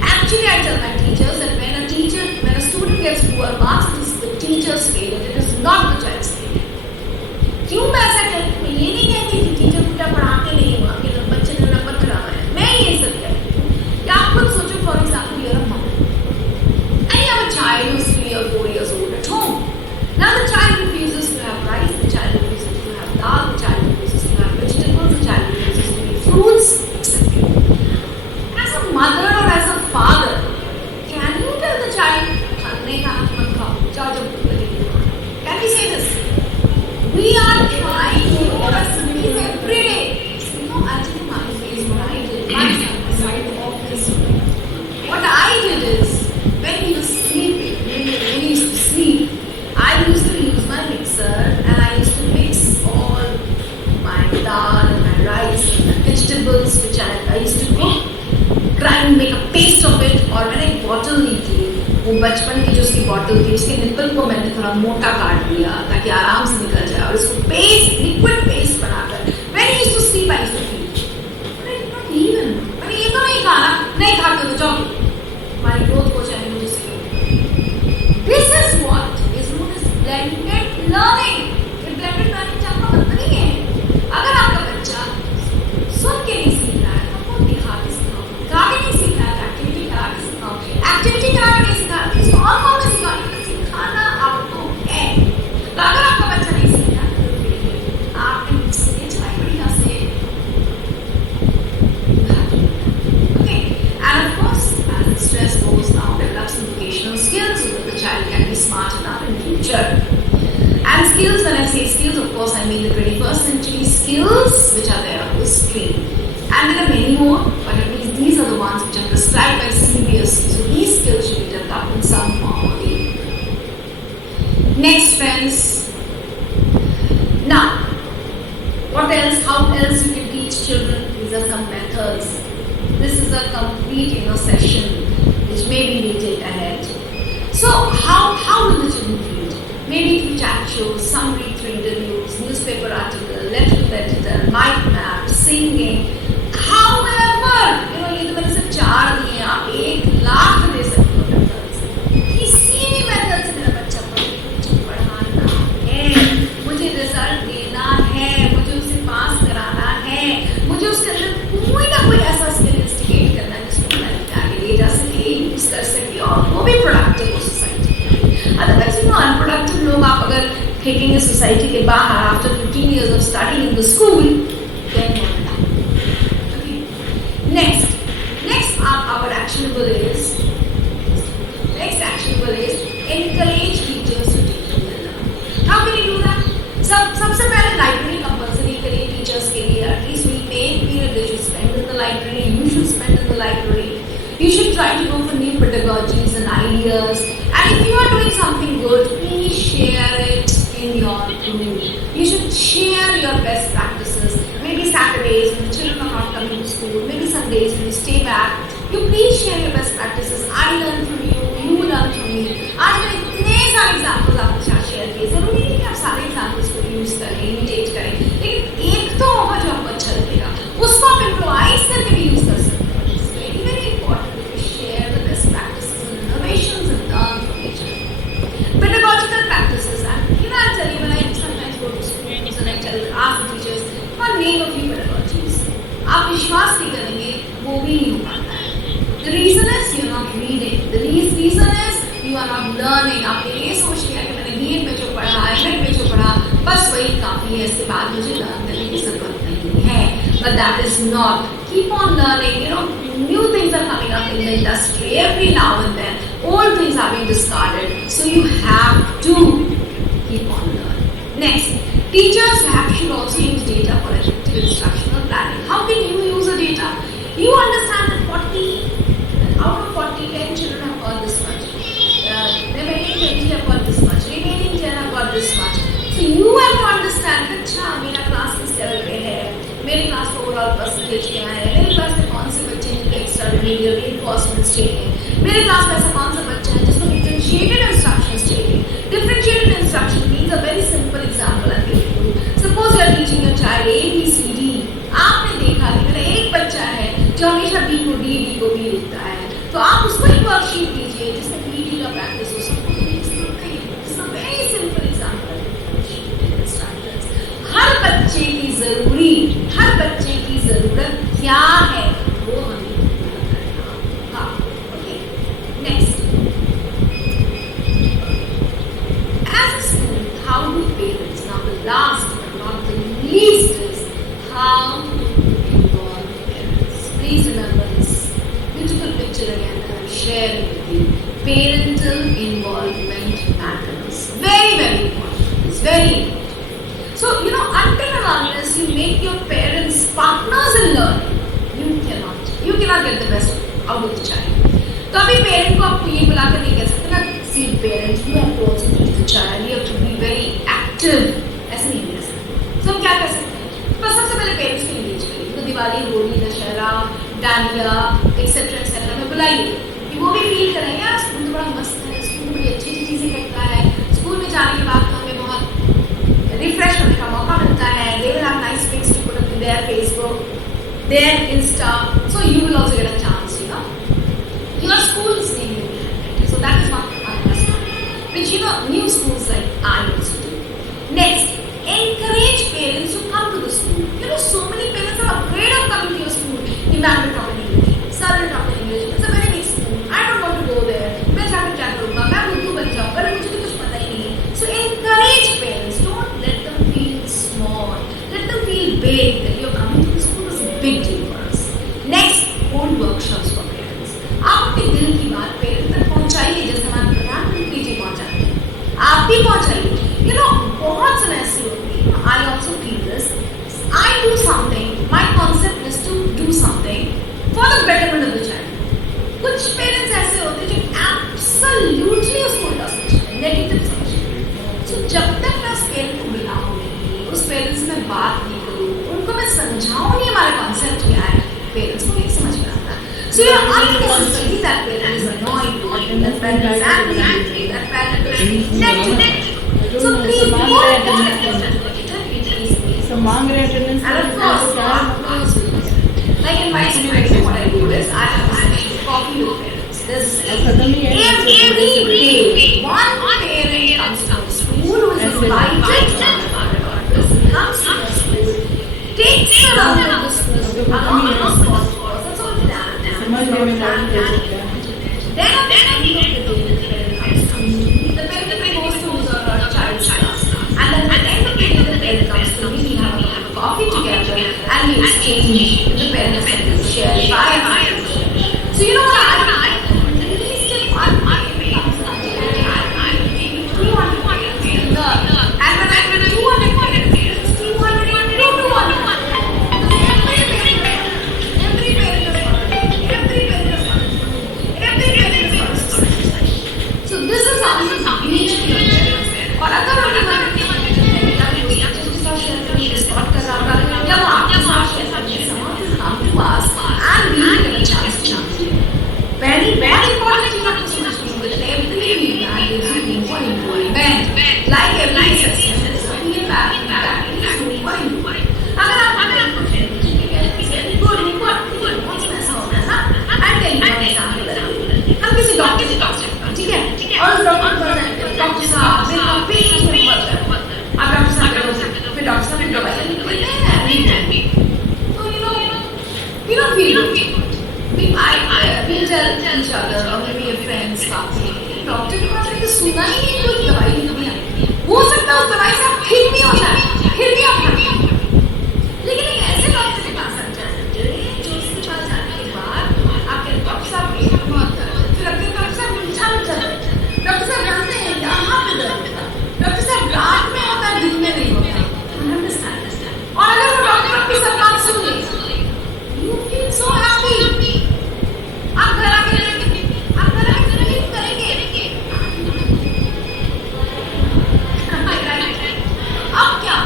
Actually, I tell my teachers that when a student gets poor marks, it is the teacher's failure. It is not the child's failure. क्यों मैं ऐसा कहती हूँ? ये नहीं कहती कि teacher बेटा पढ़ाते नहीं हुआ, कि बच्चे ने We are trying new recipes every day. So, I'll tell you my face, what I did. My son decided to office. What I did is, when he was sleeping, when he used to sleep, I used to use my mixer and I used to mix all my dal and my rice and the vegetables which I used to cook, try and make a paste of it. और मैंने एक bottle ली थी, वो बचपन की जो उसकी bottle थी, उसके निप्पल को मैंने थोड़ा मोटा काट लिया ताकि आराम से निकल जाए और उसको पेस्ट, लिक्विड पेस्ट बनाकर when he used to sleep I used to feed. मैंने ये तो नहीं खाना, नहीं खाते तो जाओ, हमारी ग्रोथ हो जाए मुझे से. This is what is known as blended learning. ये blended learning आपको पता नहीं है. अगर आपका बच्चा सुन के नहीं सीख रहा है तो आपको दिखा के सिखाओ. गा के नहीं सीख रहा है, एक्टिविटी करा के सिखाओ. एक्टिविटी करा के नहीं सिखा रहा है, तो और कौन सा सिखाओ? सिखाना आपको है. तो अगर आपका बच्चा नहीं सीख रहा है तो फिर आपने मुझसे चलाई बढ़िया से. Okay, and of course, as the stress goes down, develop some vocational skills so that the child can be smart enough in future. And skills, when I say skills, of course, I mean the 21st century skills which are there on the screen. And there are many more, but at least these are the ones which are prescribed by CBSE. So these skills should be developed in some form or the other. Next, friends. Now, what else? How else you can teach children? These are some methods. This is a complete session which maybe we take ahead. So how do the children read? Maybe through chat shows, some read through interviews, newspaper article, letter to editor, mind map, singing. However, ये तो मैंने सिर्फ 4 दिए हैं, आप 1,00,000 दे सकते हो methods. किसी भी method से मेरा बच्चा पढ़ाना है, मुझे रिजल्ट देना है, मुझे उसे पास कराना है, मुझे उसके अंदर कोई ना कोई ऐसा स्किल इंस्टिगेट करना है जिसको लाइफ आगे ले जा सके, यूज कर सके और वो भी प्रोडक्टिव हो सोसाइटी के. अदरवाइज अनप्रोडक्टिव लोग आप अगर फेंकेंगे सोसाइटी के बाहर after 15 years of studying in the school, then what? Next our actionable is encourage teachers to teach them. How can you do that? सबसे पहले library compulsory करिए teachers के लिए. At least week में एक period they should spend in the library. You should spend in the library. You should try to go for new pedagogies and ideas. And if you are doing something good, please share it in your group. You should share your best practices. Maybe Saturdays when the children are not coming to school, maybe some days when you stay back, you please share your best practices. I learn from you, you learn from me. आज मैंने इतने सारे examples आपके साथ share किए. जरूरी नहीं कि आप सारे examples को use करें, imitate करें, लेकिन एक तो होगा जो आपको अच्छा लगेगा. उसको आप improvise करके भी use कर सकते हैं. It's very very important that you share the best practices and innovations and learn from each other. Pedagogical practices, and I tell you when I sometimes go to schools and I ask the teachers, name a few pedagogies. आप विश्वास नहीं करेंगे, वो भी नहीं हो पाता है. The reason is you are not reading. The reason is you are not learning. आपने ये सोच लिया कि मैंने BA में जो पढ़ा, MA में जो पढ़ा, बस वही काफी है. इसके बाद मुझे लर्न करने की जरूरत नहीं है. But that is not. Keep on learning. New things are coming up in the industry every now and then. Old things are being discarded. So you have to keep on learning. Next. Teachers should also use data for effective instructional planning. How can you use the data? You understand that out of 40, 10 children have got this much. Remaining 20 have got this much. Remaining 10 have got this much. So you have to understand that अच्छा मेरा class किस level पे है, मेरे class का overall percentage क्या है, मेरे क्लास में कौन से बच्चे हैं जिनको एक्स्ट्रा रिमेडियल रिइंफोर्समेंट्स चाहिए, मेरे क्लास में ऐसा कौन सा बच्चा है जिसको डिफरेंशिएटेड इंस्ट्रक्शंस चाहिए. Differentiated instruction means a very simple example I'll give you. Suppose you are teaching your child A, B, C, D. आपने देखा कि मेरा एक बच्चा है जो हमेशा B को D, D को B लिखता है, तो आप उसको एक वर्कशीट दीजिए जिससे B, D का प्रैक्टिस हो. सबको It's a very simple example. हर बच्चे की जरूरत क्या है वो हमें करना. Okay. Next. How do parents, now the last but not the least is how to involve parents. Please remember this beautiful picture again that I'm sharing with you. Parental involvement matters. Very, very important. It's very important. unless you make your parents partners in learning, you cannot get the best out of the child. तो अभी parent को आपको ये बुला कर नहीं कह सकते ना, see parent you have to also teach the child, you have to be very active, ऐसे नहीं कह सकते। तो हम क्या कर सकते हैं? बस सबसे पहले पेरेंट्स को एंगेज करिए, तो दिवाली, होली, दशहरा, डांडिया एक्सेट्रा में बुलाइए कि वो भी फील करें यार स्कूल तो बड़ा मस्त है, स्कूल में बड़ी अच्छी चीजें करता है, स्कूल में जाने के बाद तो हमें बहुत रिफ्रेश होने का मौका मिलता है, they will have nice pics to put up in their Facebook, their Insta, so you will also get a chance, you know, your school is making you happy. So that is one understanding, which new schools like I used to do. Next, encourage parents to come to the school. So many parents are afraid of coming to your school. The ma'am will talk in English, sir will talk in English. It's a very big school. I don't want to go there. मैं जाकर क्या करूँगा? मैं उर्दू बन जाऊँगा, पर मुझे कुछ पता ही नहीं है. So encourage parents. Don't let them feel small. Let them feel big. That you're coming to the school is a big deal for us. Next, hold workshops for parents. आप अपने दिल की बात पेरेंट्स तक पहुंचाइए, जैसे हमारे प्रधानमंत्री जी पहुंचाते हैं, आप भी पहुंचाइए। बहुत समय ऐसी होती है, I also feel this, I do something, my concept is to do something for the betterment of the child. कुछ पेरेंट्स ऐसे होते हैं जो एब्सोल्युटली उसको उल्टा समझते हैं, नेगेटिव समझते हैं। सो जब तक मैं उस पेरेंट को बुलाऊंगी, उस पेरेंट्स से मैं बात नहीं करूँ, उनको मैं समझाऊँ नहीं हमारा कॉन्सेप्ट क्या है, पेरेंट्स को नहीं समझ में आता। So you're unnecessarily that parent is annoyed, that parent is angry, that parent is negative. So please So मांग रहे attendance. And of course, like in my situation, what I do is I have a coffee with parents. This every day, one parent comes to the school who is invited comes to the school, takes her out of the school, anonymous calls. Then at the end of the day, the parent goes to the child's class, and then at the end of the day, the parent comes to me, we have a cup of coffee together, and we exchange with the parents, share, buy. So you know what I at least if one parent comes to me, I give you 200 parents, and when I do 200 parents, 200 and 200. So this is how you need to be और अगर very important thing to see with every event is super important. Like every session is a feedback is super important. अगर आप हम किसी doctor से बात ठीक है और उस डॉक्टर साहब मेरा पेट में दर्द है, अब डॉक्टर साहब फिर डॉक्टर साहब ने दवाई दी, तो you don't feel good. We tell each other or maybe your friends doctor के पास लेके सुना ही नहीं, कोई दवाई नहीं दी, हो सकता है उस दवाई से आप ठीक नहीं हो जाए, फिर भी आप लेकिन एक ऐसे डॉक्टर के पास आ जाए जो उसके पास जाने के बाद आपके डॉक्टर साहब के बहुत फिर अपने डॉक्टर साहब उलझा डॉक्टर साहब जानते हैं यहाँ पे दर्द होता है, डॉक्टर साहब रात में होता है, दिन में नहीं होता, और अगर वो डॉक्टर आपकी सब बात सुन ले, यू फील सो हैप्पी, आप घर आके फील करेंगे अब क्या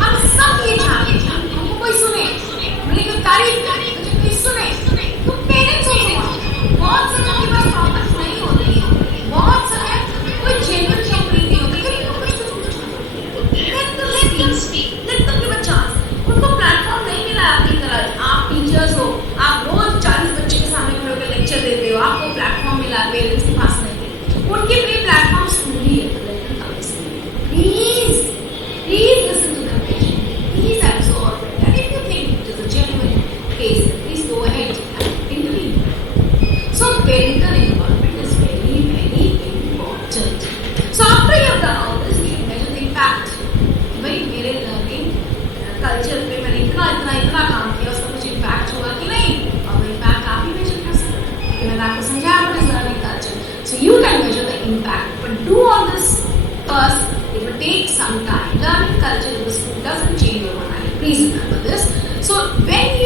हम सब ये चाहते हैं हमको कोई सुने, मेरी कोई तारीफ करे, मुझे कोई सुने, तो पेरेंट्स हो बहुत से लोगों के पास प्रॉब्लम्स नहीं होती, बहुत सारे कोई जेन्युइन नौकरी नहीं होती, let them give a chance. उनको प्लेटफॉर्म नहीं मिला आपकी तरह, आप टीचर्स हो, आप रोज 40 बच्चे के सामने खड़े होकर लेक्चर देते हो, आपको प्लेटफॉर्म मिला, पेरेंट्स के पास नहीं, उनके लिए प्लेटफॉर्म स्कूल ही है। Please listen to them patiently. Please absorb it. And if you think it is a genuine case, please go ahead and intervene. So parental involvement is very, very important. So after you have done all this, you should measure the impact. भाई मेरे learning culture पे मैंने इतना काम किया, उसका कुछ impact हुआ कि नहीं, और इम्पैक्ट आप ही मेजर कर सकते हैं। मैंने आपको समझाया what is learning culture. So you can measure the impact, but do all this first. It will some time. Learning culture in the school doesn't change overnight. Please remember this. So when